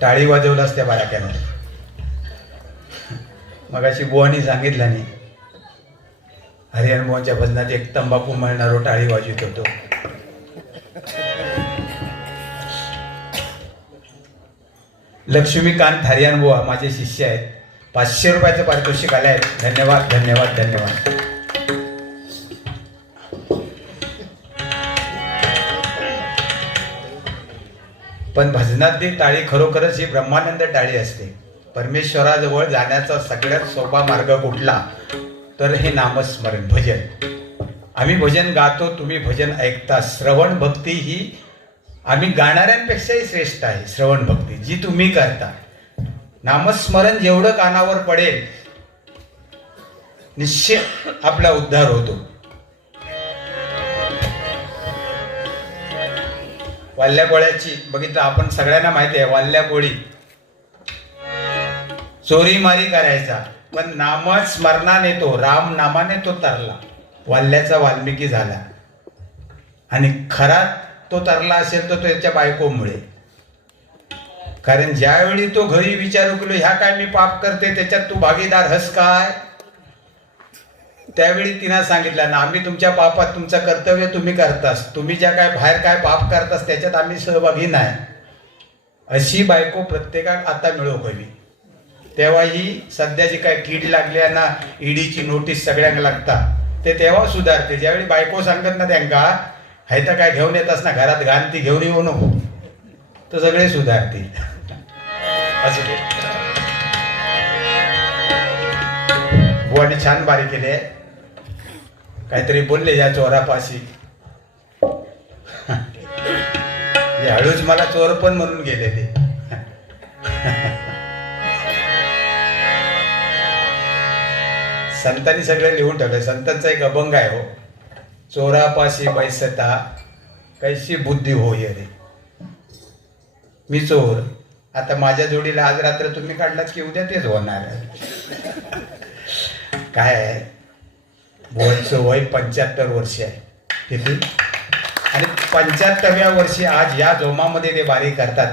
टाळी वाजवलास त्या बाराक्यानं. मग अशी बुवानी सांगितलं नाही. हरिहर बुवांच्या भजनात एक तंबाखू मळणारो टाळी वाजवित होतो. लक्ष्मीकांत हरियाण बुवा माझे शिष्य आहेत. पाचशे रुपयाचं पारितोषिक आलं आहे धन्यवाद धन्यवाद धन्यवाद. पण भजनातली टाळी खरोखरच ही ब्रह्मानंद टाळी असते. परमेश्वराजवळ जाण्याचा सगळ्यात सोपा मार्ग कुठला? तर हे नामस्मरण भजन. आम्ही भजन गातो तुम्ही भजन ऐकता. श्रवण भक्ती ही आम्ही गाणाऱ्यांपेक्षाही श्रेष्ठ आहे श्रवण भक्ती जी तुम्ही करता. नामस्मरण जेवढं कानावर पडेल निश्चित आपला उद्धार होतो. वाल्ल्या कोळ्याची बघितलं आपण सगळ्यांना माहिती आहे वाल्ल्या कोळी चोरी मारी करायचा पण नामस्मरणाने तो राम नामाने तो तरला. वाल्ल्याचा वाल्मिकी झाला. आणि खरा तो तरला असेल तर तो त्याच्या बायकोमुळे. कारण ज्यावेळी तो घरी विचारू केलो ह्या काय मी पाप करते त्याच्यात तू भागीदार हस काय? त्यावेळी तिनं सांगितलं ना आम्ही तुमच्या पापात तुमचं कर्तव्य तुम्ही करतास. तुम्ही ज्या काय बाहेर काय पाप करतास त्याच्यात आम्ही सहभागी नाही. अशी बायको प्रत्येकाक आता मिळो हवी तेव्हा ही सध्या जी काय कीड लागली आहे ना ईडीची नोटीस सगळ्यांना लागता ते तेव्हा सुधारते. ज्यावेळी बायको सांगत ना त्यांका हाय तर काय घेऊन येतास ना घरात घाण ती घेऊन येऊ नको. तर सगळे सुधारतील. असं छान बारी केले. काहीतरी बोलले या चोरापाशी हे हळूच मला चोर पण म्हणून गेले ते. संतांनी सगळं लिहून ठेवलंय. संतांचा एक अभंग आहे हो. चोरापाशी बैसता कैशी बुद्धी होय रे. मी चोर. आता माझ्या जोडीला आज रात्र तुम्ही काढलात की उद्या तेच होणार काय आहे? बोलचं वय पंच्याहत्तर वर्ष आहे. किती? आणि पंच्याहत्तरव्या वर्षी आज या जोमामध्ये ते बारी करतात.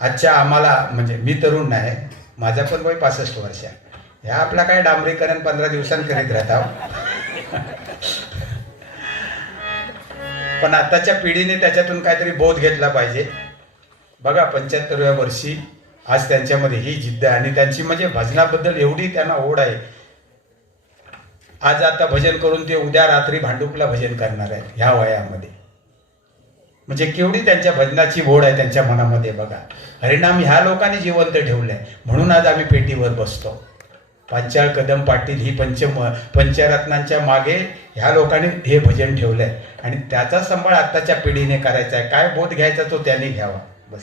आजच्या आम्हाला म्हणजे मी तरुण नाही माझा पण वय पासष्ट वर्ष आहे. ह्या आपला काय डांबरीकरण पंधरा दिवसांत करीत राहता? पण आताच्या पिढीने त्याच्यातून काहीतरी बोध घेतला पाहिजे. बघा पंच्याहत्तरव्या वर्षी आज त्यांच्यामध्ये ही जिद्द आहे. आणि त्यांची म्हणजे भजनाबद्दल एवढी त्यांना ओढ आहे. आज आता भजन करून ते उद्या रात्री भांडुपला भजन करणार आहेत ह्या वयामध्ये. म्हणजे केवढी त्यांच्या भजनाची ओढ आहे त्यांच्या मनामध्ये बघा. हरिणाम ह्या लोकांनी जिवंत ठेवलं आहे म्हणून आज आम्ही पेटीवर बसतो. पांचाळ कदम पाटील ही पंच पंचरत्नांच्या मागे ह्या लोकांनी हे भजन ठेवलंय. आणि त्याचा सांभाळ आत्ताच्या पिढीने करायचा आहे. काय बोध घ्यायचा तो त्याने घ्यावा. बस.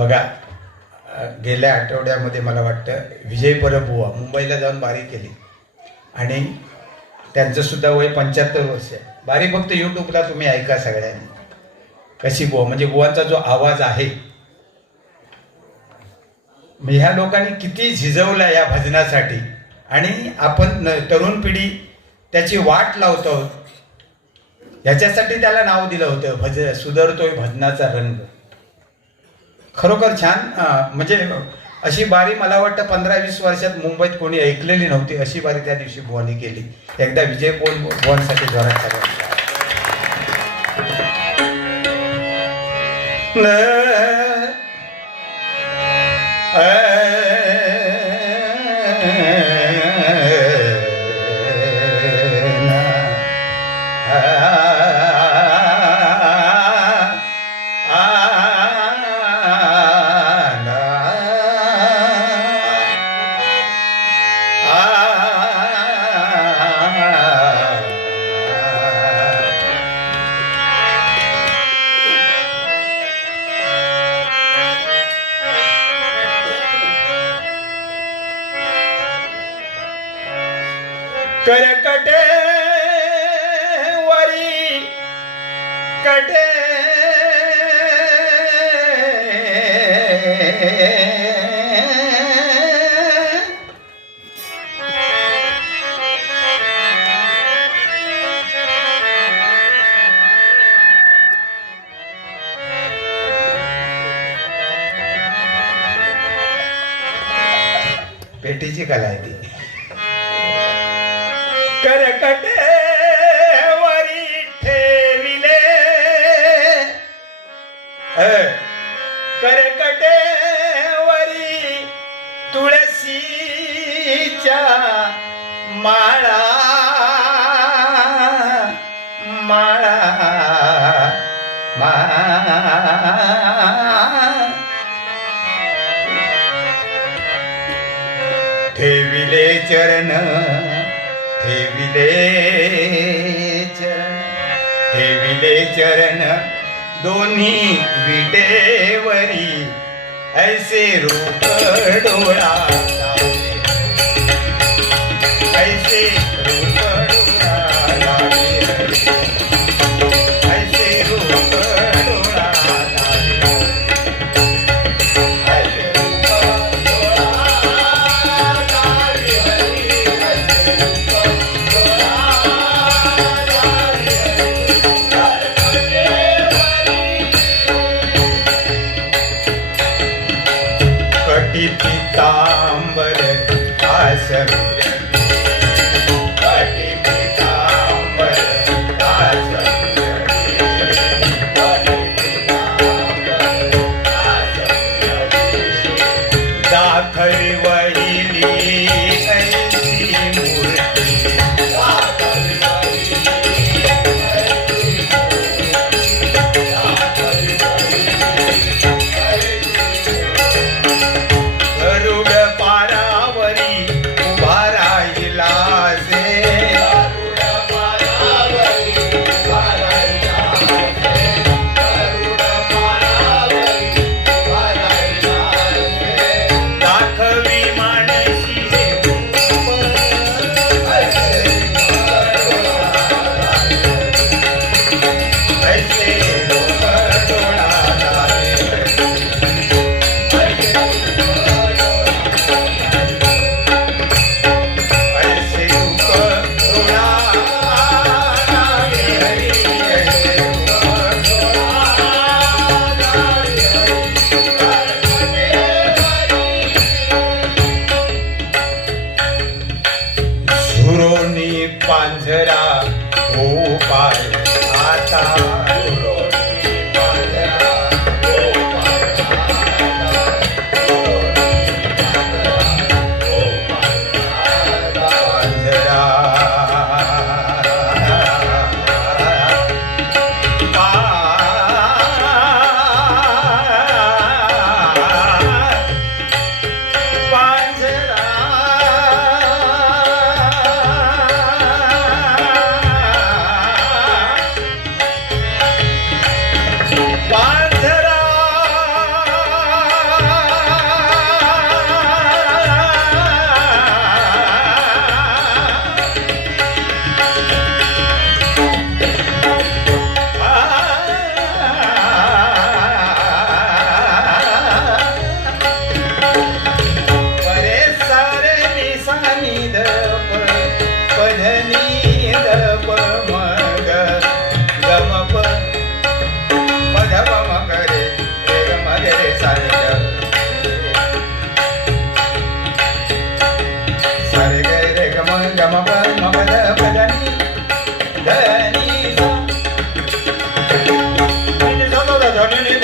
बघा गेल्या आठवड्यामध्ये मला वाटतं विजय परबुवा मुंबईला जाऊन बारी केली. आणि त्यांचं सुद्धा वय पंच्याहत्तर वर्ष आहे. बारी फक्त यूट्यूबला तुम्ही ऐका सगळ्यांनी. कशी बुवा म्हणजे बुवांचा जो आवाज आहे. म्हणजे ह्या लोकांनी किती झिजवला या भजनासाठी. आणि आपण न- तरुण पिढी त्याची वाट लावतो याच्यासाठी त्याला नाव दिलं होतं भज सुधरतोय भजनाचा रंग. खरोखर छान म्हणजे अशी बारी मला वाटतं पंधरा वीस वर्षात मुंबईत कोणी ऐकलेली नव्हती अशी बारी त्या दिवशी बुवानी केली. एकदा विजय बोल बुवांसाठी जोरात सगळ्यांचा कटे पेटीची कला आहे ती करकट माळा माळा ठेविले चरण ठेविले चरण ठेविले चरण दोन्ही विटेवरी ऐसे रूप डोळा Hey.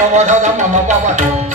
我操他妈妈爸爸。